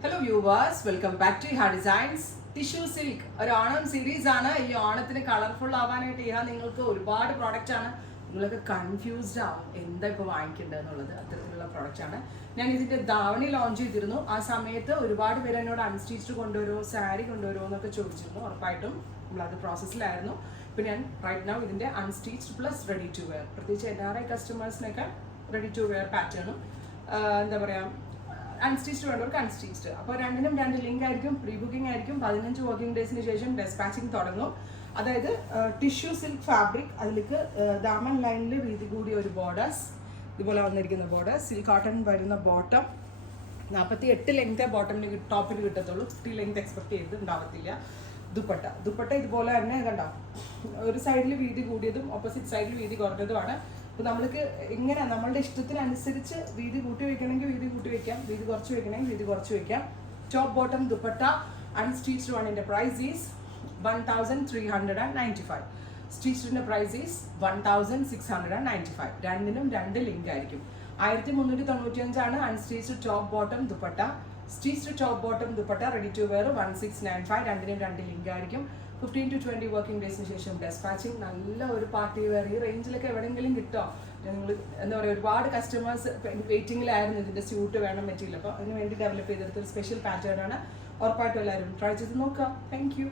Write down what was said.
Hello viewers, welcome back to ഹാ designs. Tissue silk ഒരു Onam series ആണ്. ഈ ഓണത്തിന് കളർഫുൾ ആവാനായിട്ട് നിങ്ങൾക്ക് ഒരുപാട് പ്രോഡക്റ്റ് ആണ്. നിങ്ങളൊക്കെ കൺഫ്യൂസ്ഡ് ആവും എന്താ ഇപ്പോൾ വാങ്ങിക്കേണ്ടത് എന്നുള്ളത്. അത്തരത്തിലുള്ള പ്രോഡക്റ്റ് ആണ്. ഞാൻ ഇതിന്റെ ധാവണി ലോഞ്ച് ചെയ്തിരുന്നു. ആ സമയത്ത് ഒരുപാട് പേര് എന്നോട് അൺസ്റ്റിച്ച്ഡ് കൊണ്ടുവരുമോ, സാരി കൊണ്ടുവരുമോ എന്നൊക്കെ ചോദിച്ചിരുന്നു. ഉറപ്പായിട്ടും നമ്മളത് പ്രോസസ്സിലായിരുന്നു. ഇപ്പം ഞാൻ റൈറ്റ് നൗ ഇതിന്റെ unstitched plus ready to wear, പ്രത്യേകിച്ച് NRI കസ്റ്റമേഴ്സിനൊക്കെ റെഡി ടു വെയർ പാറ്റേണും എന്താ പറയുക, അൺസ്റ്റിച്ച്ഡ് വേണ്ടവർക്ക് അൺസ്റ്റിച്ച്ഡ്. അപ്പോൾ രണ്ടിനും രണ്ട് ലിങ്ക് ആയിരിക്കും. പ്രീ ബുക്കിംഗ് ആയിരിക്കും. 15 വർക്കിംഗ് ഡേയ്സിന് ശേഷം ഡെസ്പാച്ചിങ് തുടങ്ങും. അതായത് ടിഷ്യൂ സിൽക്ക് ഫാബ്രിക്, അതിലേക്ക് ദാമൻ ലൈനിൽ വീതി കൂടിയ ഒരു ബോർഡേഴ്സ്, ഇതുപോലെ വന്നിരിക്കുന്ന ബോർഡർ, സിൽക്ക് കോട്ടൺ വരുന്ന ബോട്ടം. 48 ലെങ്തേ ബോട്ടമിന് ടോപ്പിൽ കിട്ടത്തുള്ളൂ. 50 ലെങ്ത് എക്സ്പെക്ട് ചെയ്ത് ഉണ്ടാവത്തില്ല. ദുപ്പട്ട ഇതുപോലെ തന്നെ കണ്ടോ, ഒരു സൈഡിൽ വീതി കൂടിയതും ഓപ്പോസിറ്റ് സൈഡിൽ വീതി കുറഞ്ഞതുമാണ്. അപ്പോൾ നമ്മൾക്ക് ഇങ്ങനെ നമ്മളുടെ ഇഷ്ടത്തിനനുസരിച്ച് വീതി കൂട്ടി വെക്കണമെങ്കിൽ വീതി കൂട്ടി വെക്കാം, വീതി കുറച്ച് വെക്കണമെങ്കിൽ വീതി കുറച്ച് വെക്കാം. ടോപ്പ് ബോട്ടം ദുപ്പട്ട അൺസ്റ്റിച്ച്ഡ് വണ്ണിൻ്റെ പ്രൈസ് ഈസ് 1395. സ്റ്റിച്ച്ഡിൻ്റെ പ്രൈസ് ഈസ് 1695. രണ്ടിനും രണ്ട് ലിങ്ക് ആയിരിക്കും. 1395 unstitched top bottom dupatta. Stitched top bottom dupatta ready to wear 1695. രണ്ടിനും രണ്ട് ലിങ്ക് ആയിരിക്കും. 15 to 20 വർക്കിംഗ് ഡേയ്സിന് ശേഷം ഡെസ്പാച്ചിങ്. നല്ല ഒരു പാർട്ടി വെയർ ഈ റേഞ്ചിലൊക്കെ എവിടെയെങ്കിലും കിട്ടുമോ? ഞങ്ങൾ എന്താ പറയുക, ഒരുപാട് കസ്റ്റമേഴ്സ് വെയിറ്റിംഗിലായിരുന്നു ഇതിൻ്റെ സ്യൂട്ട് വേണം പറ്റിയില്ല. അപ്പോൾ അതിന് വേണ്ടി ഡെവലപ്പ് ചെയ്തെടുത്തൊരു സ്പെഷ്യൽ പാറ്റേൺ ആണ്. ഉറപ്പായിട്ടും എല്ലാവരും ട്രൈ ചെയ്ത് നോക്കാം. Thank you.